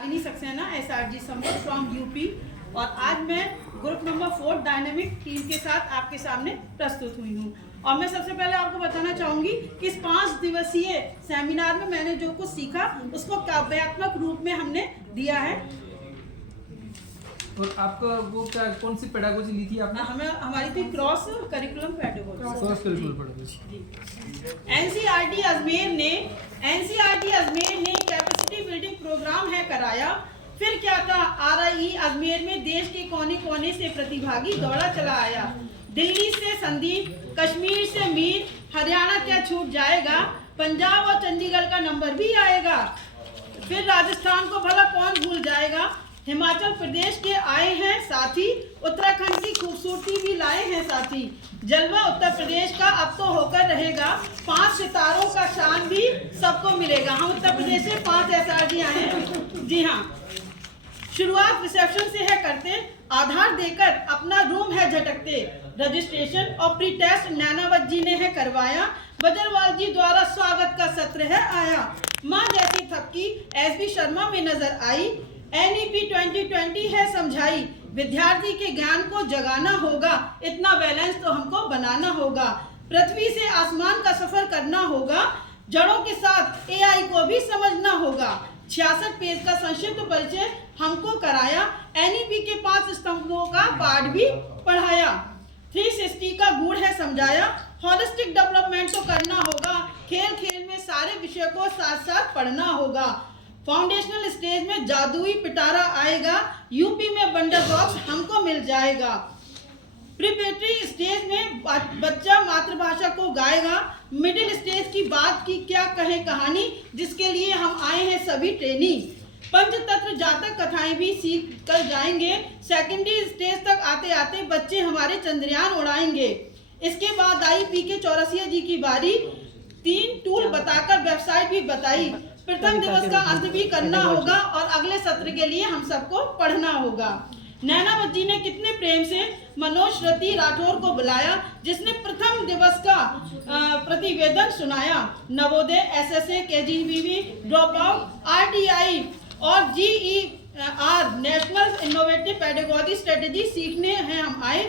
Shalini Saxena SRG summer from UP और आज मैं ग्रुप नंबर 4 डायनेमिक टीम के साथ आपके सामने प्रस्तुत हुई हूँ। और मैं सबसे पहले आपको बताना चाहूँगी कि इस 5 दिवसीय सेमिनार में मैंने जो कुछ सीखा उसको काव्यात्मक रूप में हमने दिया है। और आपका वो क्या कौन सी पेडागोजी ली थी आपने? हमारी थी cross curriculum pedagogy. NCERT Ajmer ने कैपेसिटी बिल्डिंग प्रोग्राम है कराया। फिर क्या था, RIE अजमेर में देश के कोने कोने से प्रतिभागी दौड़ा चला आया। दिल्ली से संदीप, कश्मीर से मीर, हरियाणा क्या छूट जाएगा, पंजाब और चंडीगढ़ का नंबर भी आएगा। फिर राजस्थान को भला कौन भूल जाएगा, हिमाचल प्रदेश के आए हैं साथी, उत्तराखंड की खूबसूरती भी लाए हैं साथी। जलवा उत्तर प्रदेश का अब तो होकर रहेगा, 5 सितारों का शान भी सबको मिलेगा। हम उत्तर प्रदेश से 5 SRG आए हैं। जी हाँ, शुरुआत रिसेप्शन से है करते, आधार देकर अपना रूम है झटकते। रजिस्ट्रेशन और प्री टेस्ट नैनावत जी ने है करवाया, बजरवाल जी द्वारा स्वागत का सत्र है आया। माँ जैसी थपकी SB शर्मा में नजर आई, NEP 2020 है समझाई। विद्यार्थी के ज्ञान को जगाना होगा, इतना बैलेंस तो हमको बनाना होगा। पृथ्वी से आसमान का सफर करना होगा, जड़ों के साथ AI को भी समझना होगा। 66 पेज का संक्षिप्त परिचय हमको कराया, NEP के 5 स्तंभों का पाठ भी पढ़ाया। 360 का गुण है समझाया, होलिस्टिक डेवलपमेंट तो करना होगा, खेल खेल में सारे विषय को साथ साथ पढ़ना होगा। फाउंडेशनल स्टेज में जादुई पिटारा आएगा, यूपी में बंडर बॉक्स हमको मिल जाएगा। प्रिपरेटरी स्टेज में बच्चा मातृभाषा को गाएगा, मिडिल स्टेज की बात की क्या कहे कहानी, जिसके लिए हम आए हैं सभी ट्रेनिंग। पंचतंत्र जातक कथाएं भी सीख कर जाएंगे, सेकेंडरी स्टेज तक आते आते बच्चे हमारे चंद्रयान उड़ाएंगे। इसके बाद आई PK चौरसिया जी की बारी, 3 टूल बताकर वेबसाइट भी बताई। प्रथम दिवस का अंत भी करना होगा और अगले सत्र के लिए हम सबको पढ़ना होगा। नैनावत जी ने कितने प्रेम से मनोज श्रुति राठौर को बुलाया, जिसने प्रथम दिवस का प्रतिवेदन सुनाया। Navodaya, SSA, KGBV, drop out, RTI और GER national innovative pedagogy strategy सीखने हैं हम आए।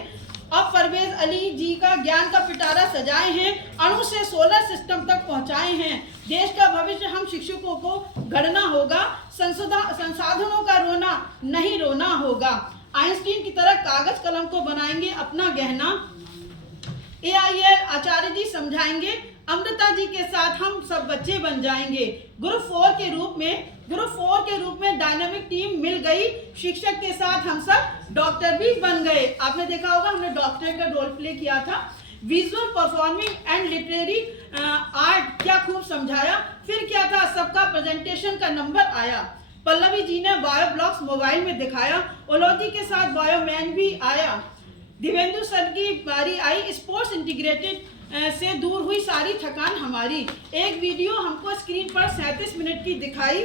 अब परवेज अली जी का ज्ञान का पिटारा सजाए हैं, अणु से सोलर सिस्टम तक पहुंचाए हैं। देश का भविष्य हम शिक्षकों को गढ़ना होगा, संसाधनों का रोना नहीं रोना होगा। आइंस्टीन की तरह कागज कलम को बनाएंगे अपना गहना, AIL आचार्य जी समझाएंगे, अमृता जी के साथ हम सब बच्चे बन जाएंगे। ग्रुप 4 के रूप में डायनामिक टीम मिल गई, शिक्षक के साथ हम सब डॉक्टर भी बन गए। आपने देखा होगा हमने डॉक्टर का रोल प्ले किया था। Visual performing and literary art क्या खूब समझाया। फिर क्या था, सबका प्रेजेंटेशन का नंबर आया। पल्लवी जी ने बायो ब्लॉक्स मोबाइल में दिखाया, ओलोजी के साथ बायोमैन भी आया। दिवेंदु सर की बारी आई, स्पोर्ट्स इंटीग्रेटेड से दूर हुई सारी थकान हमारी। एक वीडियो हमको स्क्रीन पर 37 मिनट की दिखाई,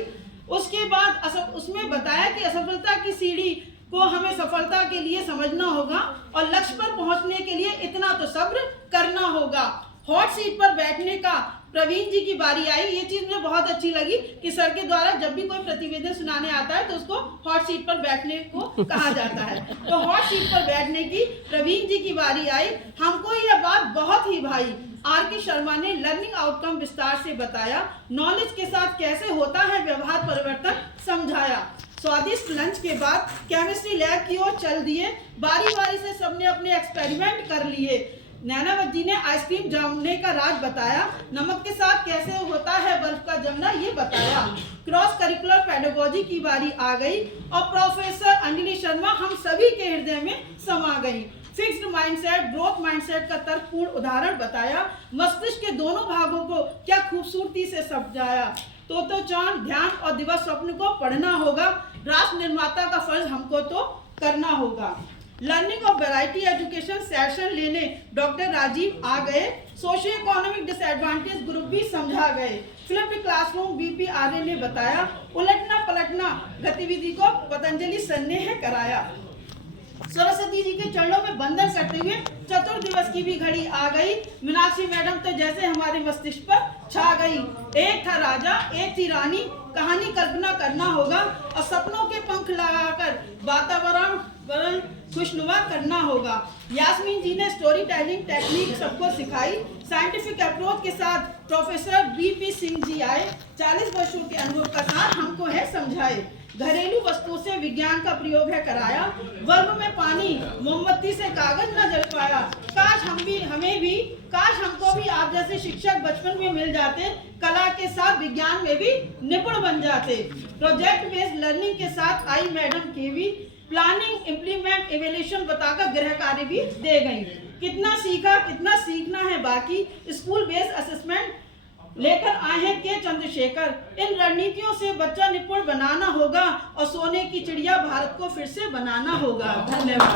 उसके बाद उसमें बताया कि असफलता की सीढ़ी को हमें सफलता के लिए समझना होगा और लक्ष्य पर पहुंचने के लिए इतना तो सब्र करना होगा। हॉट सीट पर बैठने का प्रवीण जी की बारी आई। ये चीज मुझे बहुत अच्छी लगी कि सर के द्वारा जब भी कोई प्रतिवेदन सुनाने आता है तो उसको हॉट सीट पर बैठने को कहा जाता है। तो हॉट सीट पर बैठने की प्रवीण जी की बारी आई। हमको यह बात बहुत ही भाई। RK शर्मा ने लर्निंग आउटकम विस्तार से बताया, नॉलेज के साथ कैसे होता है व्यवहार परिवर्तन समझाया। स्वादिष्ट लंच के बाद केमिस्ट्री लैब की ओर चल दिए, बारी बारी से सबने अपने एक्सपेरिमेंट कर लिए। नैनावत जी ने आइसक्रीम जमने का राज बताया, नमक के साथ कैसे होता है बर्फ का जमना ये बताया। क्रॉस करिकुलर पेडागोजी की बारी आ गई और प्रोफेसर अंजलि शर्मा हम सभी के हृदय में समा गई। फिक्स्ड माइंडसेट, ग्रोथ माइंडसेट का तर्कपूर्ण उदाहरण बताया। मस्तिष्क के दोनों भागों को क्या खूबसूरती से समझाया। तो चांद, ध्यान और दिवस स्वप्न को पढ़ना होगा, राष्ट्र निर्माता का फर्ज हमको तो करना होगा। Learning of variety education session लेने डॉक्टर राजीव आ गए, सोशियो इकोनॉमिक डिसएडवांटेज ग्रुप भी समझा गए। फ्लिप्ड क्लासरूम BP आर्य ने बताया, उलटना पलटना गतिविधि को पतंजलि सर ने है कराया। सरस्वती जी के चरणों में बंदन करते हुए चतुर्दिवस की भी घड़ी आ गई। मीनाक्षी मैडम तो जैसे हमारे मस्तिष्क पर छा गई। एक था राजा, एक थी रानी, कहानी कल्पना करना होगा और सपनों के पंख लगाकर वातावरण खुशनुमा करना होगा। यास्मीन जी ने स्टोरी टेलिंग टेक्निक सबको सिखाई। साइंटिफिक अप्रोच के साथ प्रोफेसर बीपी सिंह जी आए, 40 वर्षों के अनुभव का साथ हमको है समझाए। घरेलू वस्तुओं से विज्ञान का प्रयोग है कराया। बल्ब में पानी मोमबत्ती से कागज न जल पाया। काश हमको भी आप जैसे शिक्षक बचपन में मिल जाते, कला के साथ विज्ञान में भी निपुण बन जाते। प्रोजेक्ट बेस्ड लर्निंग के साथ आई मैडम केवी, प्लानिंग इम्प्लीमेंट इवैल्यूएशन बताकर गृह कार्य भी दे गई। कितना सीखा कितना सीखना है बाकी, स्कूल बेस्ड असेसमेंट लेकर आए हैं के चंद्रशेखर। इन रणनीतियों से बच्चा निपुण बनाना होगा और सोने की चिड़िया भारत को फिर से बनाना होगा। धन्यवाद।